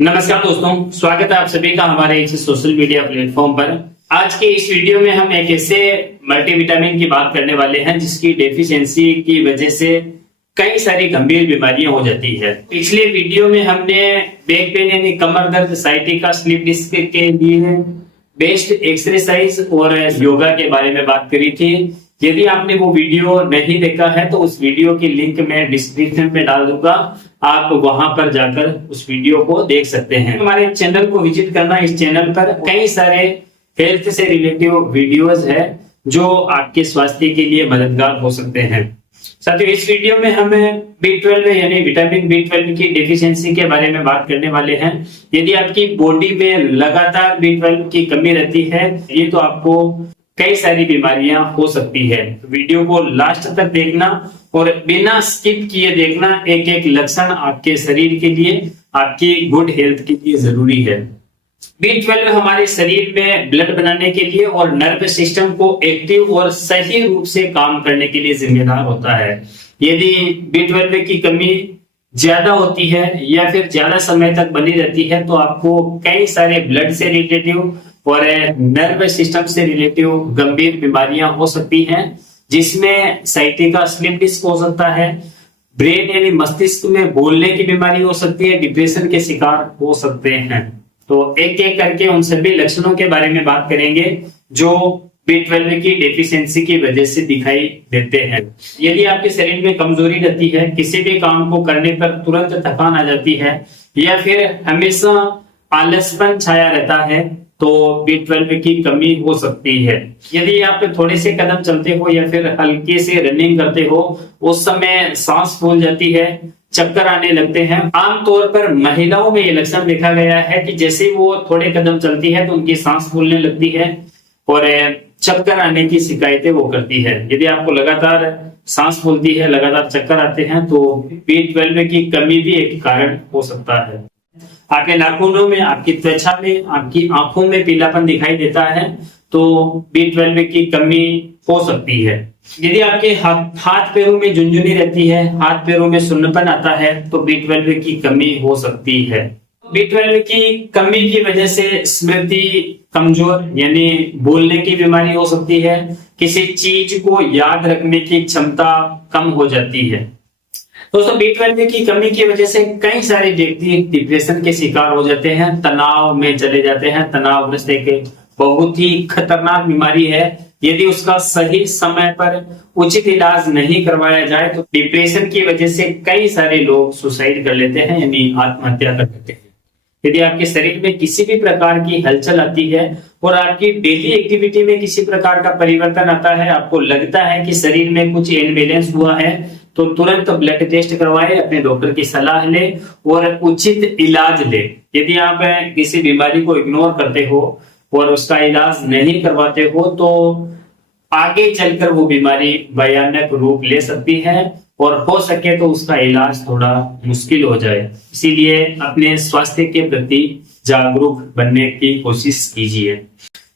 नमस्कार दोस्तों, स्वागत है आप सभी का हमारे इस सोशल मीडिया प्लेटफॉर्म पर। आज के इस वीडियो में हम एक ऐसे मल्टीविटामिन की बात करने वाले हैं जिसकी डेफिशिएंसी की वजह से कई सारी गंभीर बीमारियां हो जाती है। पिछले वीडियो में हमने बैक पेन यानी कमर दर्द, साइटिका, स्लिप डिस्क के लिए बेस्ट एक्सरसाइज और योगा के बारे में बात करी थी। यदि आपने वो वीडियो नहीं देखा है तो उस वीडियो की लिंक मैं डिस्क्रिप्शन में डाल दूंगा, आप वहां पर जाकर उस वीडियो को देख सकते हैं। हमारे चैनल को विजिट करना। इस चैनल पर कई सारे हेल्थ से रिलेटेड वीडियोस है जो आपके स्वास्थ्य के लिए मददगार हो सकते हैं। साथियों, इस वीडियो में हम B12 यानी विटामिन B12 की डेफिशिएंसी के बारे में बात करने वाले हैं। यदि आपकी बॉडी में लगातार B12 की कमी रहती है ये तो आपको कई सारी बीमारियां हो सकती है। वीडियो को लास्ट तक देखना और बिना स्किप किए देखना। एक एक लक्षण आपके शरीर के लिए, आपकी गुड हेल्थ के लिए जरूरी है। B12 हमारे शरीर में ब्लड बनाने के लिए और नर्व सिस्टम को एक्टिव और सही रूप से काम करने के लिए जिम्मेदार होता है। यदि B12 की कमी ज्यादा होती है या फिर ज्यादा समय तक बनी रहती है तो आपको कई सारे ब्लड से रिलेटिव और नर्व सिस्टम से रिलेटिव गंभीर बीमारियां हो सकती हैं, जिसमें साइटिका, स्लिप डिस्क हो सकता है, ब्रेन यानी मस्तिष्क में बोलने की बीमारी हो सकती है, डिप्रेशन के शिकार हो सकते हैं। तो एक एक करके उन सभी लक्षणों के बारे में बात करेंगे जो B12 की डेफिशिएंसी की वजह से दिखाई देते हैं। यदि आपके शरीर में कमजोरी रहती है, किसी भी काम को करने पर तुरंत थकान आ जाती है या फिर हमेशा आलसपन छाया रहता है तो B12 की कमी हो सकती है। यदि आप थोड़े से कदम चलते हो या फिर हल्के से रनिंग करते हो उस समय सांस फूल जाती है, चक्कर आने लगते हैं। आमतौर पर महिलाओं में ये लक्षण देखा गया है कि जैसे वो थोड़े कदम चलती है तो उनकी सांस फूलने लगती है और चक्कर आने की शिकायतें वो करती है। यदि आपको लगातार सांस फूलती है, लगातार चक्कर आते हैं तो B12 की कमी भी एक कारण हो सकता है। आपके नाखूनों में, आपकी त्वचा में, आपकी आंखों में पीलापन दिखाई देता है तो B12 की कमी हो सकती है। यदि आपके हाथ पैरों में झुनझुनी रहती है, हाथ पैरों में सुन्नपन आता है तो B12 की कमी हो सकती है। B12 की कमी की वजह से स्मृति कमजोर यानी बोलने की बीमारी हो सकती है। किसी चीज को याद रखने की क्षमता कम हो जाती है। दोस्तों, B12 की कमी की वजह से कई सारे व्यक्ति डिप्रेशन के शिकार हो जाते हैं, तनाव में चले जाते हैं। तनावग्रस्त एक बहुत ही खतरनाक बीमारी है। यदि उसका सही समय पर उचित इलाज नहीं करवाया जाए तो डिप्रेशन की वजह से कई सारे लोग सुसाइड कर लेते हैं यानी आत्महत्या कर लेते हैं। यदि आपके शरीर में किसी भी प्रकार की हलचल आती है और आपकी डेली एक्टिविटी में किसी प्रकार का परिवर्तन आता है, आपको लगता है कि शरीर में कुछ इनबैलेंस हुआ है तो तुरंत ब्लड टेस्ट करवाएं, अपने डॉक्टर की सलाह लें और उचित इलाज लें। यदि आप किसी बीमारी को इग्नोर करते हो और उसका इलाज नहीं करवाते हो तो आगे चलकर वो बीमारी भयानक रूप ले सकती है और हो सके तो उसका इलाज थोड़ा मुश्किल हो जाए। इसीलिए अपने स्वास्थ्य के प्रति जागरूक बनने की कोशिश कीजिए।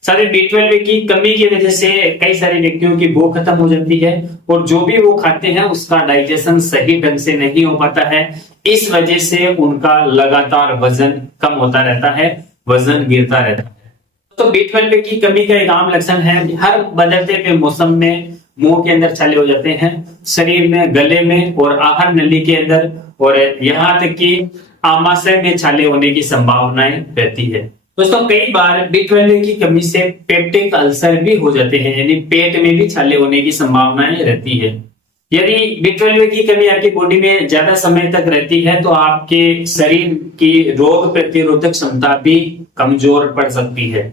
सारे B12 की कमी की वजह से कई सारे व्यक्तियों की भूख खत्म हो जाती है और जो भी वो खाते हैं उसका डाइजेशन सही ढंग से नहीं हो पाता है। इस वजह से उनका लगातार वजन कम होता रहता है, वजन गिरता रहता है। तो B12 की कमी का एक आम लक्षण है हर बदलते हुए मौसम में मुंह के अंदर छाले हो जाते हैं, शरीर में, गले में और आहार नली के अंदर और यहाँ तक कि आमाशय में छाले होने की संभावनाएं रहती है। दोस्तों, कई बार B12 की कमी से पेप्टिक अल्सर भी हो जाते हैं यानी पेट में भी छाले होने की संभावनाएं रहती है। यदि B12 की कमी आपकी बॉडी में ज्यादा समय तक रहती है तो आपके शरीर की रोग प्रतिरोधक क्षमता भी कमजोर पड़ सकती है।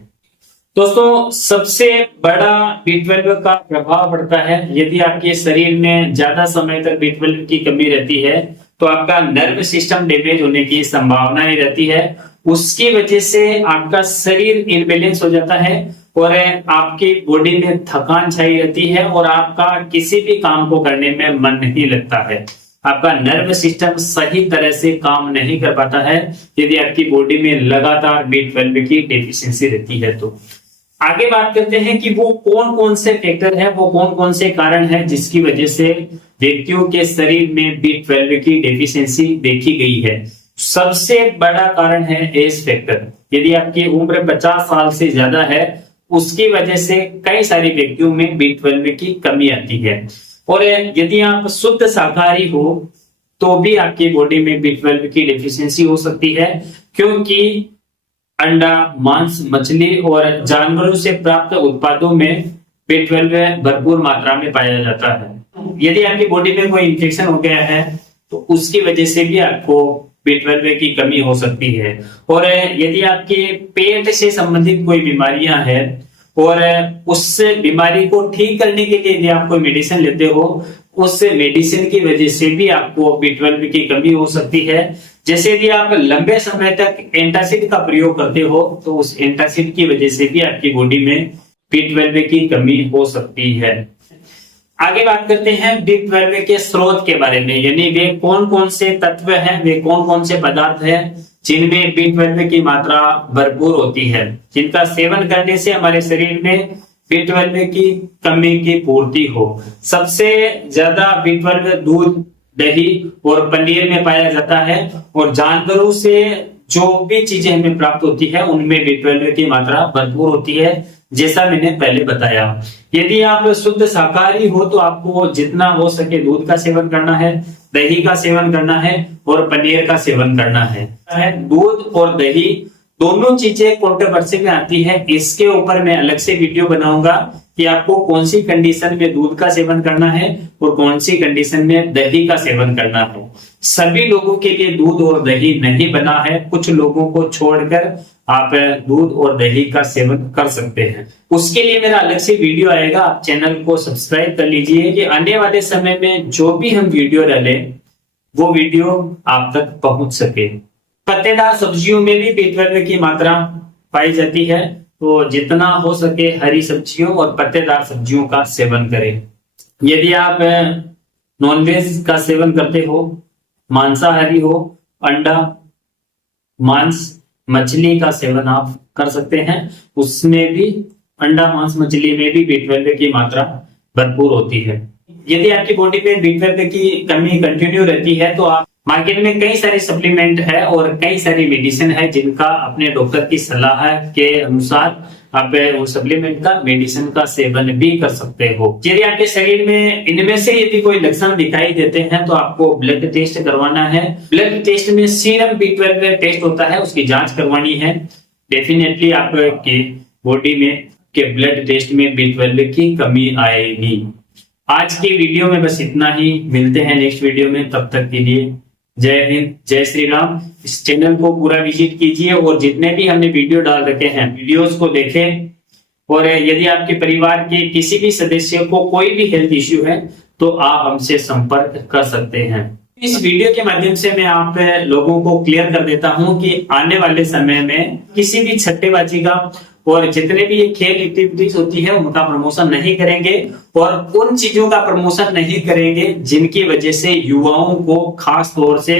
दोस्तों, सबसे बड़ा B12 का प्रभाव पड़ता है यदि आपके शरीर में ज्यादा समय तक B12 की कमी रहती है तो आपका नर्व सिस्टम डैमेज होने की संभावनाएं रहती है। उसकी वजह से आपका शरीर इनबैलेंस हो जाता है और आपकी बॉडी में थकान छाई रहती है और आपका किसी भी काम को करने में मन नहीं लगता है। आपका नर्व सिस्टम सही तरह से काम नहीं कर पाता है यदि आपकी बॉडी में लगातार B12 की डेफिशिएंसी रहती है। तो आगे बात करते हैं कि वो कौन कौन से फैक्टर है, वो कौन कौन से कारण है जिसकी वजह से व्यक्तियों के शरीर में B12 की डेफिशिएंसी देखी गई है। सबसे बड़ा कारण है एज फैक्टर। यदि आपकी उम्र 50 साल से ज्यादा है, उसकी वजह से कई सारे व्यक्तियों में B12 की कमी आती है। और यदि आप शुद्ध शाकाहारी हो तो भी आपकी बॉडी में B12 की डेफिशिएंसी हो सकती है, क्योंकि अंडा, मांस, मछली और जानवरों से प्राप्त उत्पादों में B12 भरपूर मात्रा में पाया जाता है। यदि आपकी बॉडी में कोई इन्फेक्शन हो गया है तो उसकी वजह से भी आपको B12 की कमी हो सकती है। और यदि आपके पेट से संबंधित कोई बीमारियां हैं और उस बीमारी को ठीक करने के लिए यदि आप कोई मेडिसिन लेते हो, उस मेडिसिन की वजह से भी आपको B12 की कमी हो सकती है। जैसे यदि आप लंबे समय तक एंटासिड का प्रयोग करते हो तो उस एंटासिड की वजह से भी आपकी बॉडी में B12 की कमी हो सकती है। आगे बात करते हैं B12 के स्रोत के बारे में, यानी वे कौन कौन से तत्व हैं, वे कौन कौन से पदार्थ हैं जिनमें B12 की मात्रा भरपूर होती है, जिनका सेवन करने से हमारे शरीर में B12 की कमी की पूर्ति हो। सबसे ज्यादा B12 दूध, दही और पनीर में पाया जाता है, और जानवरों से जो भी चीजें हमें प्राप्त होती है उनमें B12 की मात्रा भरपूर होती है, जैसा मैंने पहले बताया। यदि आप शुद्ध शाकाहारी हो तो आपको जितना हो सके दूध का सेवन करना है, दही का सेवन करना है और पनीर का सेवन करना है। दूध और दही दोनों चीजें कंट्रोवर्सी में आती है, इसके ऊपर मैं अलग से वीडियो बनाऊंगा कि आपको कौन सी कंडीशन में दूध का सेवन करना है और कौन सी कंडीशन में दही का सेवन करना है। सभी लोगों के लिए दूध और दही नहीं बना है, कुछ लोगों को छोड़कर आप दूध और दही का सेवन कर सकते हैं। उसके लिए मेरा अलग से वीडियो आएगा, आप चैनल को सब्सक्राइब कर लीजिए कि आने वाले समय में जो भी हम वीडियो डालें वो वीडियो आप तक पहुंच सके। पत्तेदार सब्जियों में भी B12 की मात्रा पाई जाती है, तो जितना हो सके हरी सब्जियों और पत्तेदार सब्जियों का सेवन करें। यदि आप नॉनवेज का सेवन करते हो, मांसाहारी हो, अंडा, मांस, मछली का सेवन आप कर सकते हैं, उसमें भी अंडा, मांस, मछली में भी B12 की मात्रा भरपूर होती है। यदि आपकी बॉडी में B12 की कमी कंटिन्यू रहती है तो आप मार्केट में कई सारे सप्लीमेंट है और कई सारी मेडिसिन है जिनका अपने डॉक्टर की सलाह के अनुसार आप उस सप्लीमेंट का, मेडिसिन का सेवन भी कर सकते हो। यदि आपके शरीर में इनमें से यदि कोई लक्षण दिखाई देते हैं तो आपको ब्लड टेस्ट करवाना है। ब्लड टेस्ट में सीरम B12 टेस्ट होता है, उसकी जांच करवानी है। डेफिनेटली आपके बॉडी में के ब्लड टेस्ट में B12 की कमी आएगी। आज की वीडियो में बस इतना ही, मिलते हैं नेक्स्ट वीडियो में, तब तक के लिए जय हिंद, जय श्री राम। इस चैनल को पूरा विजिट कीजिए और जितने भी हमने वीडियो डाल रखे हैं वीडियोस को देखें, और यदि आपके परिवार के किसी भी सदस्य को कोई भी हेल्थ इश्यू है तो आप हमसे संपर्क कर सकते हैं। इस वीडियो के माध्यम से मैं आप लोगों को क्लियर कर देता हूं कि आने वाले समय में किसी भी सट्टेबाजी का और जितने भी ये खेल एक्टिविटीज होती है उनका प्रमोशन नहीं करेंगे, और उन चीजों का प्रमोशन नहीं करेंगे जिनकी वजह से युवाओं को खास तौर से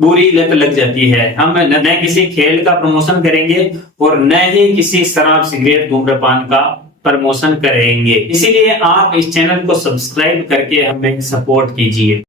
बुरी लत लग जाती है। हम न किसी खेल का प्रमोशन करेंगे और न ही किसी शराब, सिगरेट, धूम्रपान का प्रमोशन करेंगे। इसीलिए आप इस चैनल को सब्सक्राइब करके हमें सपोर्ट कीजिए।